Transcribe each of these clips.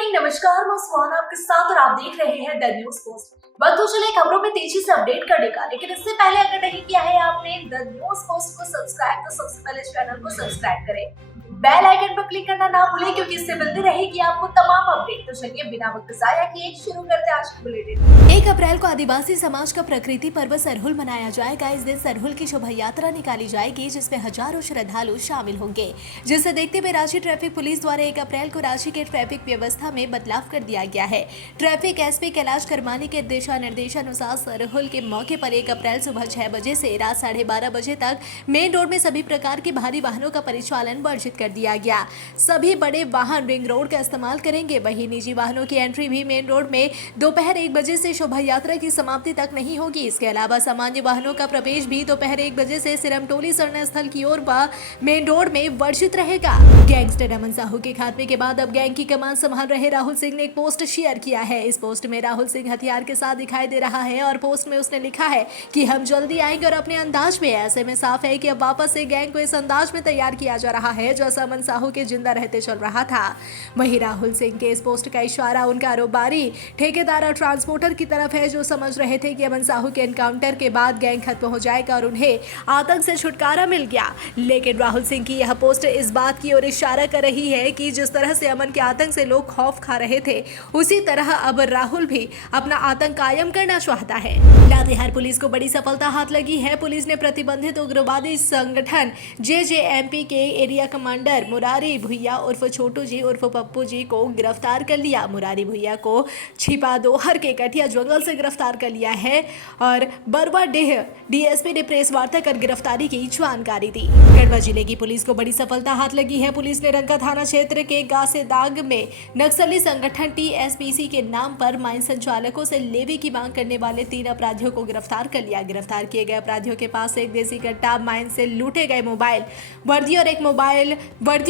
Morning, नमस्कार। मैं सुहाना आपके साथ और आप देख रहे हैं द न्यूज पोस्ट। वक्त तो चले खबरों में तेजी से अपडेट करने का, लेकिन इससे पहले अगर नहीं किया है आपने द न्यूज पोस्ट को सब्सक्राइब, तो सबसे पहले इस चैनल को सब्सक्राइब करें, बेल आइकन पर क्लिक करना ना भूलें, क्योंकि इससे मिलती रहेगी आपको तमाम अपडेट। तो चलिए बिना वक्त जाया किए शुरू करते हैं आज की बुलेटिन। 1 अप्रैल को आदिवासी समाज का प्रकृति पर्व सरहुल मनाया जाएगा। इस दिन सरहुल की शोभा यात्रा निकाली जाएगी, जिसमें हजारों श्रद्धालु शामिल होंगे। जिसे देखते हुए रांची ट्रैफिक पुलिस द्वारा 1 अप्रैल को रांची के ट्रैफिक व्यवस्था में बदलाव कर दिया गया है। ट्रैफिक एसपी कैलाश करमानी के दिशा निर्देशानुसार सरहुल के मौके पर 1 अप्रैल सुबह 6 बजे से रात 12:30 बजे तक मेन रोड में सभी प्रकार के भारी वाहनों का परिचालन वर्जित कर दिया गया। सभी बड़े वाहन रिंग रोड का इस्तेमाल करेंगे। वहीं निजी वाहनों की एंट्री भी मेन रोड में दोपहर 1 बजे से शोभा यात्रा की समाप्ति तक नहीं होगी। इसके अलावा सामान्य वाहनों का प्रवेश भी दोपहर 1 बजे से सिरमटोली शरण स्थल की ओर मेन रोड में वर्जित रहेगा। गैंगस्टर अमन साहू के खात्मे के बाद अब गैंग की कमान संभाल रहे राहुल सिंह ने एक पोस्ट शेयर किया है। इस पोस्ट में राहुल सिंह हथियार के साथ दिखाई दे रहा है और पोस्ट में उसने लिखा है कि हम जल्दी आएंगे और अपने अंदाज में। ऐसे में साफ है कि अब वापस से गैंग को इस अंदाज में तैयार किया जा रहा है जैसा अमन साहू के जिंदा रहते चल रहा था। वहीं राहुल सिंह के इस पोस्ट का इशारा उन कारोबारी, ठेकेदार और ट्रांसपोर्टर की तरफ है जो समझ रहे थे कि अमन साहू के एनकाउंटर के बाद गैंग खत्म हो जाएगा और उन्हें आतंक से छुटकारा मिल गया। लेकिन राहुल सिंह की यह पोस्ट इस बात की ओर इशारा कर रही है कि जिस तरह से अमन के आतंक से लोग खौफ खा रहे थे, उसी तरह अब राहुल भी अपना आतंक कायम करना चाहता है। लातेहार पुलिस को बड़ी सफलता हाथ लगी है। पुलिस ने प्रतिबंधित उग्रवादी संगठन जेजेएमपी के एरिया कमांडर मुरारी भुइया उर्फ छोटू जी उर्फ पप्पू जी को गिरफ्तार कर लिया। मुरारी भुइया को छिपादोहर के कटिया जंगल से गिरफ्तार कर लिया है और बरवाडीह डीएसपी ने प्रेस वार्ता कर गिरफ्तारी की जानकारी दी। गढ़वा जिले की पुलिस को बड़ी सफलता हाथ लगी है। पुलिस ने रंका थाना क्षेत्र के गासेदाग में नक्सली संगठन टीएसपीसी के नाम पर माइन संचालकों से लेवी की मांग करने वाले 3 अपराधियों को गिरफ्तार कर लिया। गिरफ्तार किए गए अपराधियों के पास से एक देसी कट्टा, माइन से लूटे गए मोबाइल, वर्दी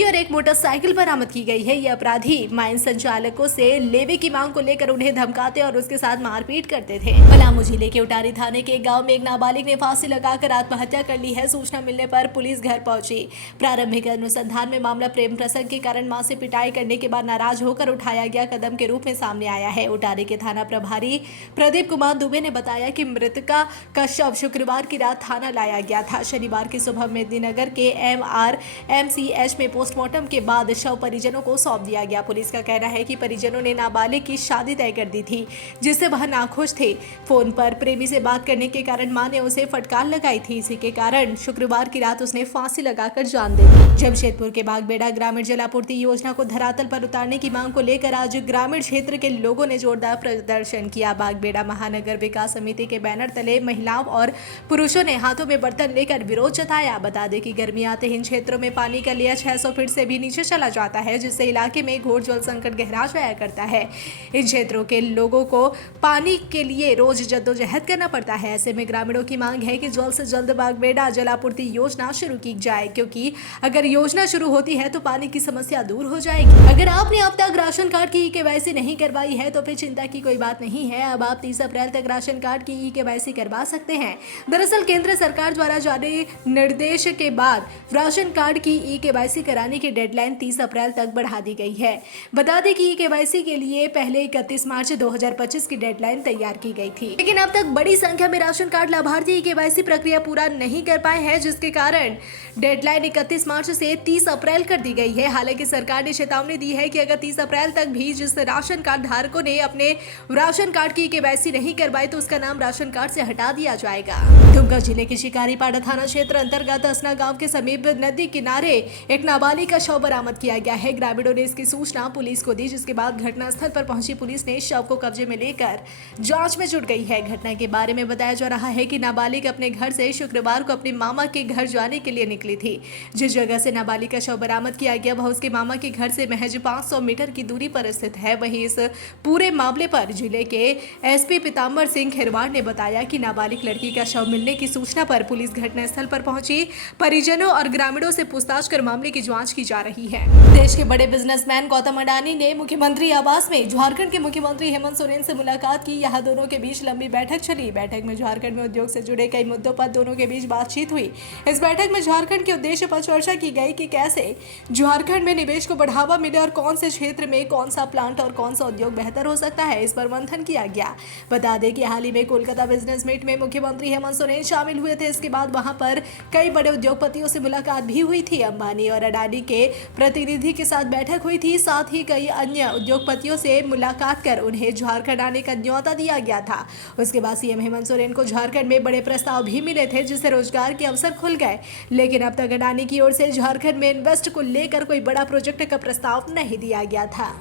और एक मोटरसाइकिल बरामद की गई है। ये अपराधी माइन संचालकों से लेवी की मांग को लेकर उन्हें धमकाते और उसके साथ मारपीट करते थे। पलामू जिले के उटारी थाने के गांव में एक नाबालिग ने फांसी लगाकर आत्महत्या कर ली है। सूचना मिलने पर पुलिस घर पहुंची। प्रारंभिक अनुसंधान में मामला प्रेम प्रसंग के कारण मां से पिटाई करने के बाद नाराज होकर उठाया गया कदम के रूप में सामने आया है। उटारी के थाना प्रभारी प्रदीप कुमार दुबे ने बताया कि मृतका का शव शुक्रवार की रात थाना लाया गया था। शनिवार की सुबह मेदिनीनगर के एमआरएमसीएच में पोस्टमार्टम के बाद शव परिजनों को सौंप दिया गया। पुलिस का कहना है कि परिजनों ने नाबालिग की शादी तय कर दी थी, जिससे वह नाखुश थे। फोन पर प्रेमी से बात करने के कारण मां ने उसे फटकार लगाई थी। इसी के कारण शुक्रवार की रात उसने फांसी लगाकर जान दे दी। जमशेदपुर के बागबेड़ा ग्रामीण जलापूर्ति योजना को धरातल पर उतारने की मांग को लेकर आज ग्रामीण क्षेत्र के लोगों ने जोरदार प्रदर्शन किया। बागबेड़ा महानगर विकास समिति के बैनर तले महिलाओं और पुरुषों ने हाथों में बर्तन लेकर विरोध जताया। बता दें कि गर्मी आते ही इन क्षेत्रों में पानी का लेयर 600 फीट से भी नीचे चला जाता है, जिससे इलाके में घोर जल संकट गहरा जाया करता है। इन क्षेत्रों के लोगों को पानी के लिए रोज जद्दोजहद करना पड़ता है। ऐसे में ग्रामीणों की मांग है कि जल्द से जल्द बागबेड़ा जलापूर्ति योजना शुरू की जाए, क्योंकि अगर योजना शुरू होती है तो पानी की समस्या दूर हो जाएगी। अगर आपने अब तक राशन कार्ड की केवाईसी नहीं करवाई है तो फिर चिंता की कोई बात नहीं है। अब आप 30 अप्रैल तक राशन कार्ड की केवाईसी करवा सकते हैं। दरअसल केंद्र सरकार द्वारा जारी निर्देश के बाद राशन कार्ड की केवाईसी कराने की डेडलाइन 30 अप्रैल तक बढ़ा दी गई है। बता दें कि केवाईसी के लिए पहले 31 मार्च 2025 की डेडलाइन तैयार की गई थी, लेकिन अब तक बड़ी संख्या में राशन कार्ड लाभार्थी केवाईसी प्रक्रिया पूरा नहीं कर पाए हैं, जिसके कारण डेडलाइन 31 मार्च से 30 अप्रैल कर दी गई है। हालांकि सरकार ने चेतावनी दी है कि अगर 30 अप्रैल तक भी जिस राशन कार्ड धारकों ने अपने राशन कार्ड की केवाईसी नहीं करवाई तो उसका नाम राशन कार्ड से हटा दिया जाएगा। दुमका जिले के शिकारीपाड़ा थाना क्षेत्र अंतर्गत असना गांव के समीप नदी किनारे एक नाबालिग का शव बरामद किया गया है। ग्रामीणों ने इसकी सूचना पुलिस को दी, जिसके बाद घटनास्थल पर पहुंची पुलिस ने शव को कब्जे में लेकर जांच में जुट गई है। घटना के बारे में बताया जा रहा है कि नाबालिग अपने घर से शुक्रवार को अपने मामा के घर जाने के लिए निकली थी। जिस जगह से नाबालिग का शव बरामद किया गया वह उसके मामा के घर से महज 500 मीटर की दूरी पर स्थित है। वहीं इस पूरे मामले पर जिले के एसपी पीताम्बर सिंह खिरवाड़ ने बताया कि नाबालिग लड़की का शव मिलने की सूचना पर पुलिस घटनास्थल पर पहुंची। परिजनों और ग्रामीणों से पूछताछ कर मामले की जांच की जा रही है। देश के बड़े बिजनेसमैन गौतम अडानी ने मुख्यमंत्री मंत्री आवास में झारखंड के मुख्यमंत्री हेमंत सोरेन से मुलाकात की। यहाँ दोनों के बीच लंबी बैठक चली। बैठक में झारखंड में उद्योग से जुड़े कई मुद्दों पर दोनों के बीच बातचीत हुई। इस बैठक में झारखंड के उद्देश्य पर चर्चा की गई कि कैसे झारखंड में निवेश को बढ़ावा मिले और कौन से क्षेत्र में कौन सा प्लांट और कौन सा उद्योग बेहतर हो सकता है, इस पर मंथन किया गया। बता दें कि हाल ही में कोलकाता बिजनेस मीट में मुख्यमंत्री हेमंत सोरेन शामिल हुए थे। इसके बाद वहां पर कई बड़े उद्योगपतियों से मुलाकात भी हुई थी। अंबानी और अडानी के प्रतिनिधि के साथ बैठक हुई थी। साथ ही कई अन्य उद्योगपतियों से मुलाकात कर उन्हें झारखंड आने का न्योता दिया गया था। उसके बाद सीएम हेमंत सोरेन को झारखंड में बड़े प्रस्ताव भी मिले थे, जिससे रोजगार के अवसर खुल गए। लेकिन अब तक अडानी की ओर से झारखंड में इन्वेस्ट को लेकर कोई बड़ा प्रोजेक्ट का प्रस्ताव नहीं दिया गया था।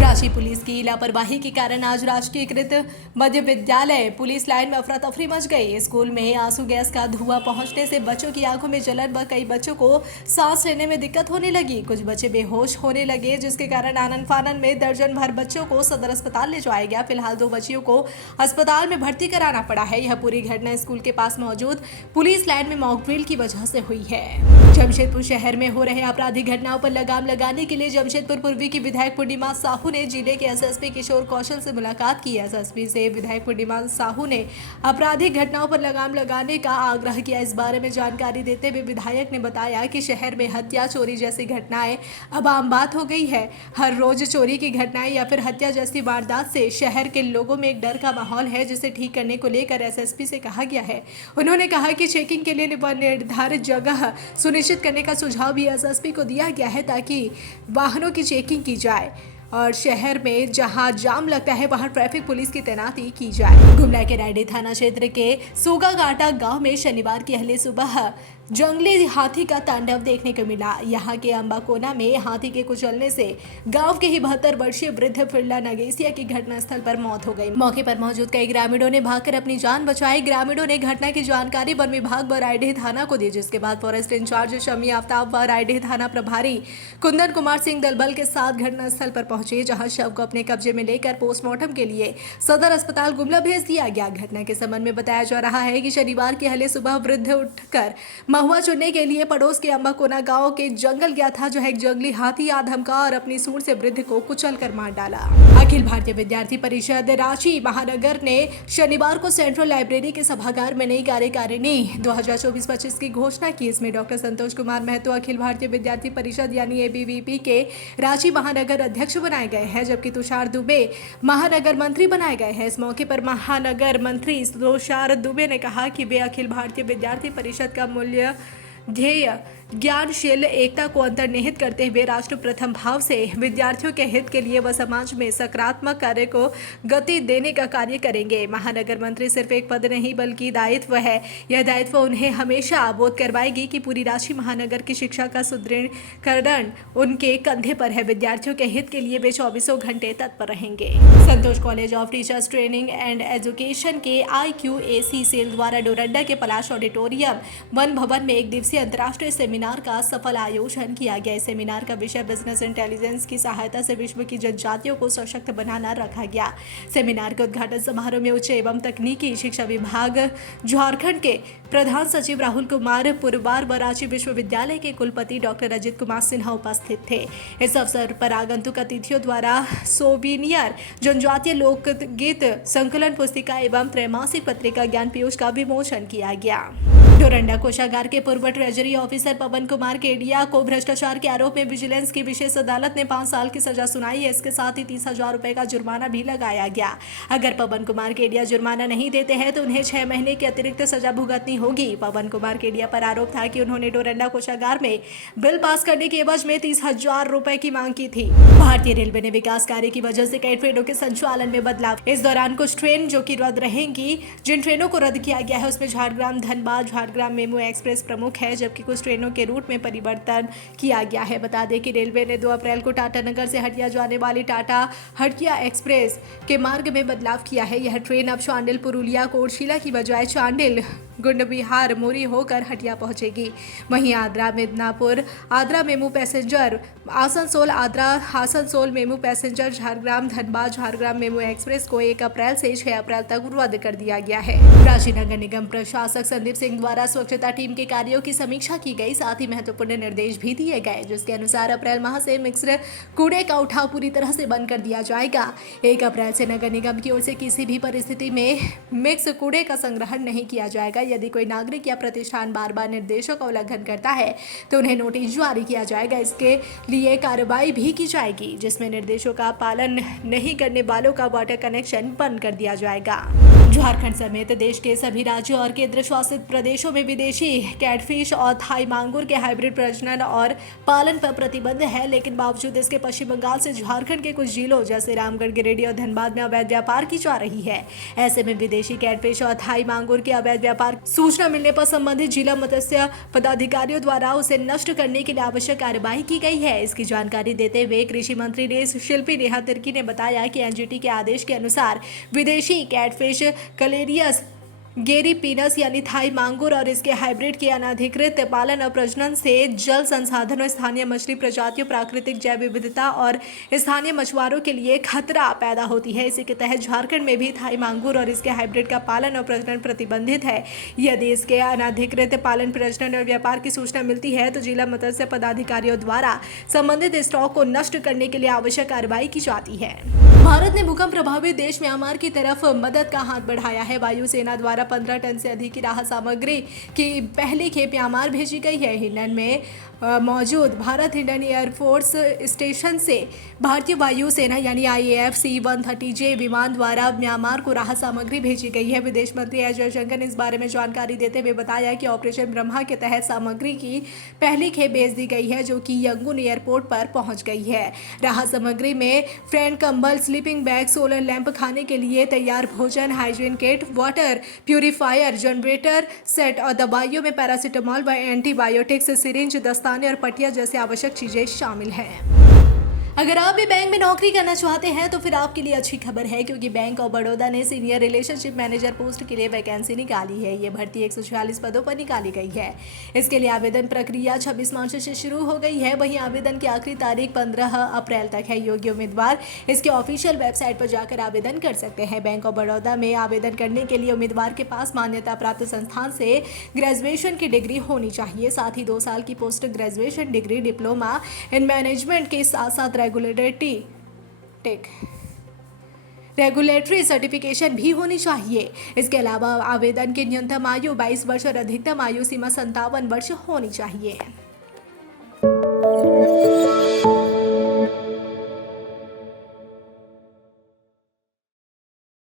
रांची पुलिस की लापरवाही के कारण आज राजकीयकृत मध्य विद्यालय पुलिस लाइन में अफरा तफरी मच गई। स्कूल में आंसू गैस का धुआं पहुंचने से बच्चों की आंखों में जलन व कई बच्चों को सांस लेने में दिक्कत होने लगी। कुछ बच्चे बेहोश होने लगे, जिसके कारण आनन फानन में दर्जन भर बच्चों को सदर अस्पताल ले जाया गया। फिलहाल 2 बच्चियों को अस्पताल में भर्ती कराना पड़ा है। यह पूरी घटना स्कूल के पास मौजूद पुलिस लाइन में मॉक ड्रिल की वजह से हुई है। जमशेदपुर शहर में हो रहे आपराधिक घटनाओं पर लगाम लगाने के लिए जमशेदपुर पूर्वी की विधायक पूर्णिमा साहू ने जिले के एसएसपी किशोर कौशल से मुलाकात की। एसएसपी से विधायक पूर्णिमा साहू ने आपराधिक घटनाओं पर लगाम लगाने का आग्रह किया। इस बारे में जानकारी देते हुए विधायक ने बताया कि शहर में हत्या, चोरी जैसी घटनाएं अब आम बात हो गई है। हर रोज चोरी की घटनाएं या फिर हत्या जैसी वारदात से शहर के लोगों में एक डर का माहौल है, जिसे ठीक करने को लेकर एसएसपी से कहा गया है। उन्होंने कहा कि चेकिंग के लिए निर्धारित जगह सुनिश्चित करने का सुझाव भी एसएसपी को दिया गया है, ताकि वाहनों की चेकिंग की जाए और शहर में जहां जाम लगता है वहां ट्रैफिक पुलिस की तैनाती की जाए। गुमला के रायडीह थाना क्षेत्र के सोगाघाटा गांव में शनिवार की अहले सुबह जंगली हाथी का तांडव देखने को मिला। यहाँ के अंबाकोना में हाथी के कुचलने से गांव के ही 72 वर्षीय वृद्ध फिरला नगेसिया की घटनास्थल पर मौत हो गई। मौके पर मौजूद कई ग्रामीणों ने भागकर अपनी जान बचाई। ग्रामीणों ने घटना की जानकारी वन विभाग व रायडीह थाना को दी, जिसके बाद फॉरेस्ट इंचार्ज शमी आफ्ताब व रायडीह थाना प्रभारी कुंदन कुमार सिंह दलबल के साथ घटनास्थल पर पहुंचे, जहां शव को अपने कब्जे में लेकर पोस्टमार्टम के लिए सदर अस्पताल गुमला भेज दिया गया। घटना के संबंध में बताया जा रहा है कि शनिवार की अहले सुबह वृद्ध उठकर महुआ चुनने के लिए पड़ोस के अंबाकोना गांव के जंगल गया था, जहां एक जंगली हाथी आ धमका और अपनी सूंड से वृद्ध को कुचलकर मार डाला। अखिल भारतीय विद्यार्थी परिषद रांची महानगर ने शनिवार को सेंट्रल लाइब्रेरी के सभागार में नई कार्यकारिणी 2024-25 की घोषणा की। इसमें डॉक्टर संतोष कुमार महतो अखिल भारतीय विद्यार्थी परिषद यानी ABVP के रांची महानगर अध्यक्ष बनाए गए हैं, जबकि तुषार दुबे महानगर मंत्री बनाए गए हैं। इस मौके पर महानगर मंत्री तुषार दुबे ने कहा कि वे अखिल भारतीय विद्यार्थी परिषद का मूल्य ध्येय ज्ञानशील एकता को अंतर्निहित करते हुए राष्ट्र प्रथम भाव से विद्यार्थियों के हित के लिए व समाज में सकारात्मक कार्य को गति देने का कार्य करेंगे। महानगर मंत्री सिर्फ एक पद नहीं बल्कि दायित्व है। यह दायित्व उन्हें हमेशा अवगत करवाएगी कि पूरी रांची महानगर की शिक्षा का सुदृढ़ीकरण उनके कंधे पर है। विद्यार्थियों के हित के लिए वे 24 घंटे तत्पर रहेंगे। Santosh college of teachers training and education के IQAC सेल द्वारा डोरंडा के पलाश ऑडिटोरियम वन भवन में एक दिवसीय अंतर्राष्ट्रीय सेमिनार का सफल आयोजन किया गया। इस सेमिनार का विषय बिजनेस इंटेलिजेंस की सहायता से विश्व की जनजातियों को सशक्त बनाना रखा गया। सेमिनार के उद्घाटन समारोह में उच्च एवं तकनीकी शिक्षा विभाग झारखंड के प्रधान सचिव राहुल कुमार पुरवार व रांची विश्वविद्यालय के कुलपति डॉक्टर अजित कुमार सिन्हा उपस्थित थे। इस अवसर पर आगंतुक अतिथियों द्वारा सोवीनियर जनजातीय लोकगीत संकलन पुस्तिका एवं त्रैमासिक पत्रिका ज्ञान पीयूष का विमोचन किया गया। डोरंडा कोषागार के पूर्व ट्रेजरी ऑफिसर पवन कुमार केडिया को भ्रष्टाचार के आरोप में विजिलेंस की विशेष अदालत ने 5 साल की सजा सुनाई है। इसके साथ ही 30,000 रुपए का जुर्माना भी लगाया गया। अगर पवन कुमार केडिया जुर्माना नहीं देते हैं तो उन्हें 6 महीने की अतिरिक्त सजा भुगतनी होगी। पवन कुमार केडिया पर आरोप था कि उन्होंने डोरंडा कोषागार में बिल पास करने के एवज में 30,000 रुपए की मांग की थी। भारतीय रेलवे ने विकास कार्य की वजह से कई ट्रेनों के संचालन में बदलाव। इस दौरान कुछ ट्रेन जो कि रद्द रहेंगी। जिन ट्रेनों को रद्द किया गया है उसमें झारग्राम धनबाद झारग्राम मेमू एक्सप्रेस प्रमुख है, जबकि कुछ ट्रेनों के रूट में परिवर्तन किया गया है। बता दें कि रेलवे ने 2 अप्रैल को टाटानगर से हटिया जाने वाली टाटा हटिया एक्सप्रेस के मार्ग में बदलाव किया है। यह ट्रेन अब चांडिल पुरुलिया कोटशिला की बजाय चांडिल गुंडबिहार मोरी होकर हटिया पहुंचेगी। वहीं Adra Midnapore Adra MEMU passenger Asansol Adra Asansol MEMU passenger Jhargram Dhanbad Jhargram MEMU express को 1 अप्रैल से 6 अप्रैल तक रद्द कर दिया गया है। रांची नगर निगम प्रशासक संदीप सिंह द्वारा द्वारा स्वच्छता टीम के कार्यों की समीक्षा की गई। साथ ही महत्वपूर्ण निर्देश भी दिए गए, जिसके अनुसार अप्रैल माह से मिक्स्ड कूड़े का उठाव पूरी तरह से बंद कर दिया जाएगा। 1 अप्रैल से नगर निगम की ओर से किसी भी परिस्थिति में मिक्स कूड़े का संग्रहण नहीं किया जाएगा। यदि कोई नागरिक या प्रतिष्ठान बार बार निर्देशों का उल्लंघन करता है तो उन्हें नोटिस जारी किया जाएगा। इसके लिए कार्रवाई भी की जाएगी, जिसमें निर्देशों का पालन नहीं करने वालों का वाटर कनेक्शन बंद कर दिया जाएगा। झारखंड समेत देश के सभी राज्यों और केंद्र शासित प्रदेशों में विदेशी कैटफिश और थाई मांगुर के हाइब्रिड प्रजनन और पालन पर प्रतिबंध है, लेकिन बावजूद इसके पश्चिम बंगाल से झारखंड के कुछ जिलों जैसे रामगढ़, गिरिडीह और धनबाद में अवैध व्यापार की जा रही है। ऐसे में विदेशी कैटफिश और थाई मांगुर के अवैध व्यापार सूचना मिलने पर संबंधित जिला मत्स्य पदाधिकारियों द्वारा उसे नष्ट करने के लिए आवश्यक कार्रवाई की गई है। इसकी जानकारी देते हुए कृषि मंत्री शिल्पी नेहा तिर्की ने बताया कि एनजीटी के आदेश के अनुसार विदेशी कैटफिश कलेरियस गेरीपीनस यानी थाई मांगुर और इसके हाइब्रिड के अनाधिकृत पालन और प्रजनन से जल संसाधनों, स्थानीय मछली प्रजातियों, प्राकृतिक जैव विविधता और स्थानीय मछुआरों के लिए खतरा पैदा होती है। इसी के तहत झारखंड में भी थाई मांगुर और इसके हाइब्रिड का पालन और प्रजनन प्रतिबंधित है। यदि इसके अनाधिकृत पालन, प्रजनन और व्यापार की सूचना मिलती है तो जिला मत्स्य पदाधिकारियों द्वारा संबंधित स्टॉक को नष्ट करने के लिए आवश्यक कार्रवाई की जाती है। भारत ने भूकंप प्रभावित देश म्यांमार की तरफ मदद का हाथ बढ़ाया है। वायुसेना द्वारा 15 टन से अधिक की राहत सामग्री की पहली खेप म्यांमार भेजी गई है। हिंडन में मौजूद भारत हिंडन एयरफोर्स स्टेशन से भारतीय वायुसेना यानी IAF C-130J विमान द्वारा म्यांमार को राहत सामग्री भेजी गई है। विदेश मंत्री एस जयशंकर ने इस बारे में जानकारी देते हुए बताया कि ऑपरेशन ब्रह्मा के तहत सामग्री की पहली खेप भेज दी गई है, जो कि यंगून एयरपोर्ट पर पहुंच गई है। राहत सामग्री में फैन, कंबल, स्लीपिंग बैग, सोलर लैंप, खाने के लिए तैयार भोजन, hygiene kit, water purifier, generator set और दवाइयों में पैरासीटामोल व एंटीबायोटिक्स, सिरिंज, दस्ताने और पट्टियां जैसी आवश्यक चीजें शामिल हैं। अगर आप भी बैंक में नौकरी करना चाहते हैं तो फिर आपके लिए अच्छी खबर है, क्योंकि बैंक ऑफ बड़ौदा ने सीनियर रिलेशनशिप मैनेजर पोस्ट के लिए वैकेंसी निकाली है। ये भर्ती 146 पदों पर निकाली गई है। इसके लिए आवेदन प्रक्रिया 26 मार्च से शुरू हो गई है। वहीं आवेदन की आखिरी तारीख 15 अप्रैल तक है। योग्य उम्मीदवार इसके ऑफिशियल वेबसाइट पर जाकर आवेदन कर सकते हैं। बैंक ऑफ बड़ौदा में आवेदन करने के लिए उम्मीदवार के पास मान्यता प्राप्त संस्थान से ग्रेजुएशन की डिग्री होनी चाहिए। साथ ही 2 साल की post graduation degree, diploma in management के साथ साथ रेगुलेटरी सर्टिफिकेशन भी होनी चाहिए। इसके अलावा आवेदन की न्यूनतम आयु 22 वर्ष और अधिकतम आयु सीमा 57 वर्ष होनी चाहिए।